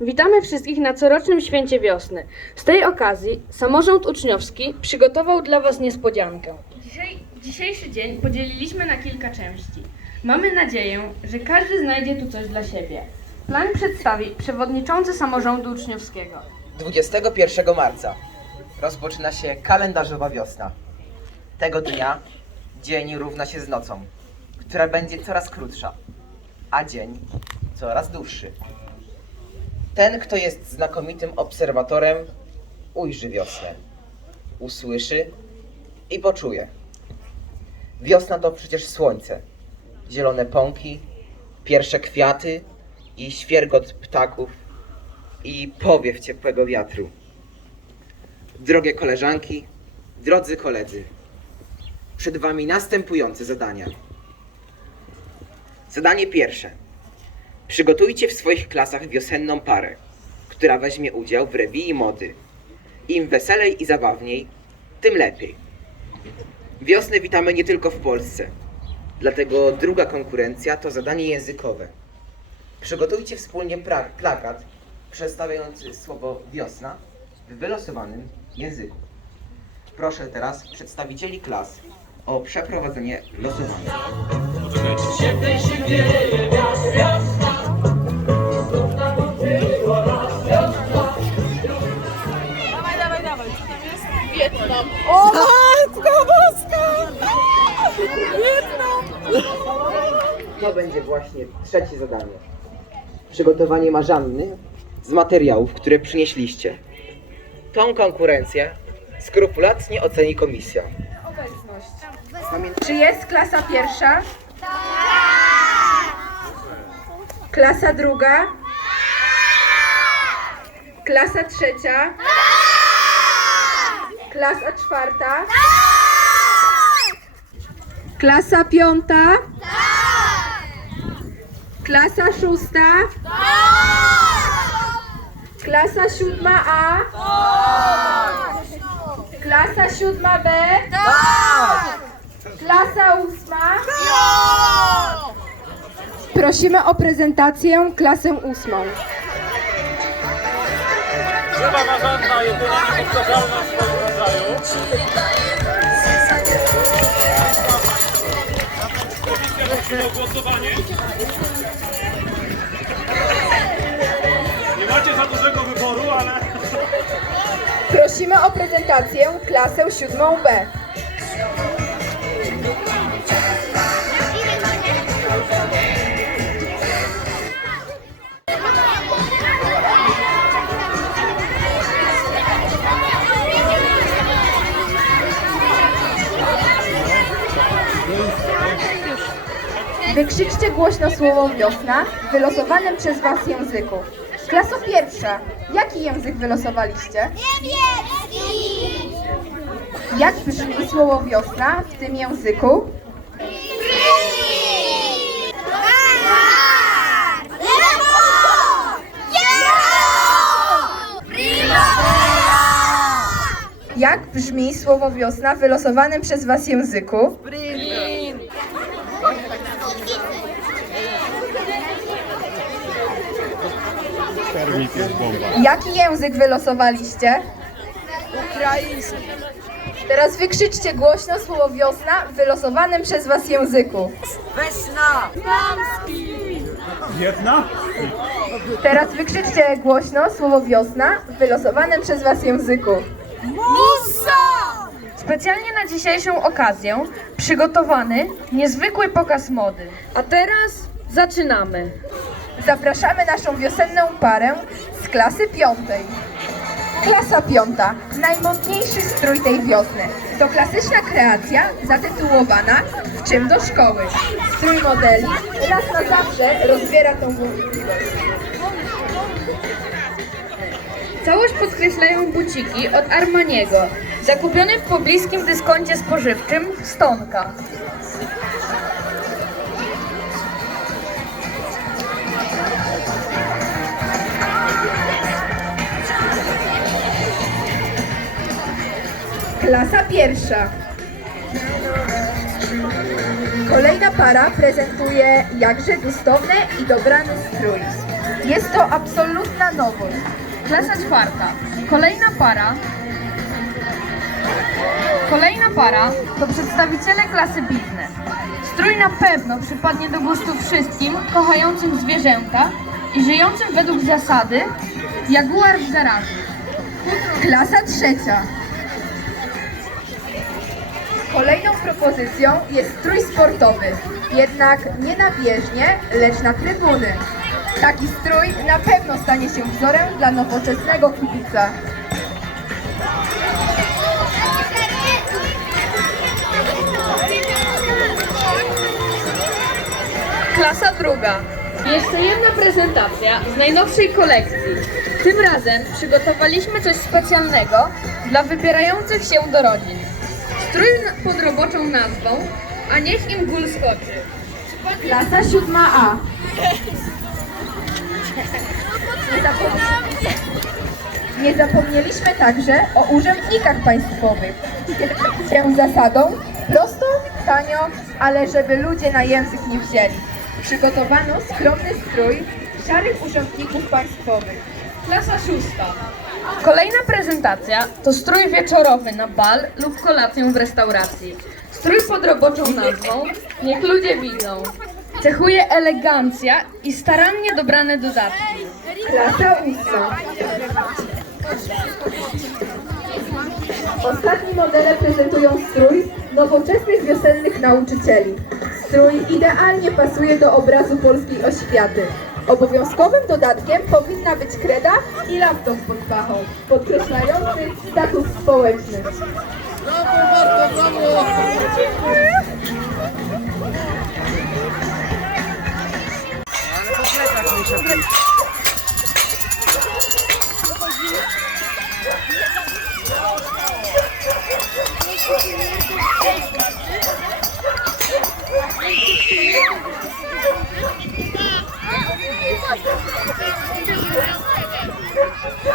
Witamy wszystkich na corocznym święcie wiosny. Z tej okazji samorząd uczniowski przygotował dla Was niespodziankę. Dzisiaj, dzisiejszy dzień podzieliliśmy na kilka części. Mamy nadzieję, że każdy znajdzie tu coś dla siebie. Plan przedstawi przewodniczący samorządu uczniowskiego. 21 marca rozpoczyna się kalendarzowa wiosna. Tego dnia dzień równa się z nocą, która będzie coraz krótsza, a dzień coraz dłuższy. Ten, kto jest znakomitym obserwatorem, ujrzy wiosnę, usłyszy i poczuje. Wiosna to przecież słońce, zielone pąki, pierwsze kwiaty i świergot ptaków i powiew ciepłego wiatru. Drogie koleżanki, drodzy koledzy, przed Wami następujące zadania. Zadanie pierwsze. Przygotujcie w swoich klasach wiosenną parę, która weźmie udział w rewii mody. Im weselej i zabawniej, tym lepiej. Wiosnę witamy nie tylko w Polsce, dlatego druga konkurencja to zadanie językowe. Przygotujcie wspólnie plakat przedstawiający słowo wiosna w wylosowanym języku. Proszę teraz przedstawicieli klas o przeprowadzenie losowania. Dawaj, będzie właśnie trzecie zadanie. Przygotowanie marzanny z materiałów, które przynieśliście. Tą konkurencję skrupulatnie oceni komisja. Czy jest klasa pierwsza? Klasa druga? Klasa trzecia? Klasa czwarta? Klasa piąta? Klasa szósta? Klasa siódma A? Klasa siódma B? Klasa ósma? Prosimy o prezentację klasę ósmą. Chyba marzanna, jedyna niepowtarzalna w swoim rodzaju. Komisja prosimy o głosowanie. Prezentację klasę siódmą B. Wykrzyczcie głośno słowo wiosna w wylosowanym przez Was języku. Klaso pierwsza, jaki język wylosowaliście? Jak brzmi słowo wiosna w tym języku? Jak brzmi słowo wiosna w wylosowanym przez Was języku? Jaki język wylosowaliście? Ukraiński. Teraz wykrzyczcie głośno słowo wiosna w wylosowanym przez Was języku. Wesna. jedna? Teraz wykrzyczcie głośno słowo wiosna w wylosowanym przez Was języku. Musa! Specjalnie na dzisiejszą okazję przygotowany niezwykły pokaz mody. A teraz zaczynamy. Zapraszamy naszą wiosenną parę z klasy piątej. Klasa piąta, najmodniejszy strój tej wiosny. To klasyczna kreacja zatytułowana W czym do szkoły. Strój modeli raz na zawsze rozbiera tą wątpliwość. Całość podkreślają buciki od Armaniego, zakupione w pobliskim dyskoncie spożywczym Stonka. Klasa pierwsza. Kolejna para prezentuje jakże gustowny i dobrany strój. Jest to absolutna nowość. Klasa czwarta. Kolejna para. Kolejna para to przedstawiciele klasy biznes. Strój na pewno przypadnie do gustu wszystkim kochającym zwierzęta i żyjącym według zasady jaguar w garażu. Klasa trzecia. Kolejną propozycją jest strój sportowy, jednak nie na bieżnię, lecz na trybuny. Taki strój na pewno stanie się wzorem dla nowoczesnego kibica. Klasa druga. Jeszcze jedna prezentacja z najnowszej kolekcji. Tym razem przygotowaliśmy coś specjalnego dla wybierających się do rodzin. Strój pod roboczą nazwą, a niech im gól skoczy. Klasa siódma A. Nie, Nie zapomnieliśmy także o urzędnikach państwowych. Się zasadą prosto, tanio, ale żeby ludzie na język nie wzięli. Przygotowano skromny strój szarych urzędników państwowych. Klasa szósta. Kolejna prezentacja to strój wieczorowy na bal lub kolację w restauracji. Strój pod roboczą nazwą, niech ludzie widzą. Cechuje elegancja i starannie dobrane dodatki. Klasa ósma. Ostatni modele prezentują strój nowoczesnych wiosennych nauczycieli. Strój idealnie pasuje do obrazu polskiej oświaty. Obowiązkowym dodatkiem powinna być kreda i laptop pod pachą, podkreślający status społeczny. 这次还要。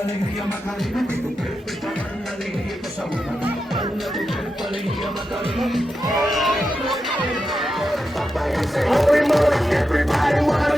alegría Macarena, que tu cuerpo está tan alegre y cosa buena. Anda tu cuerpo, alegría Macarena.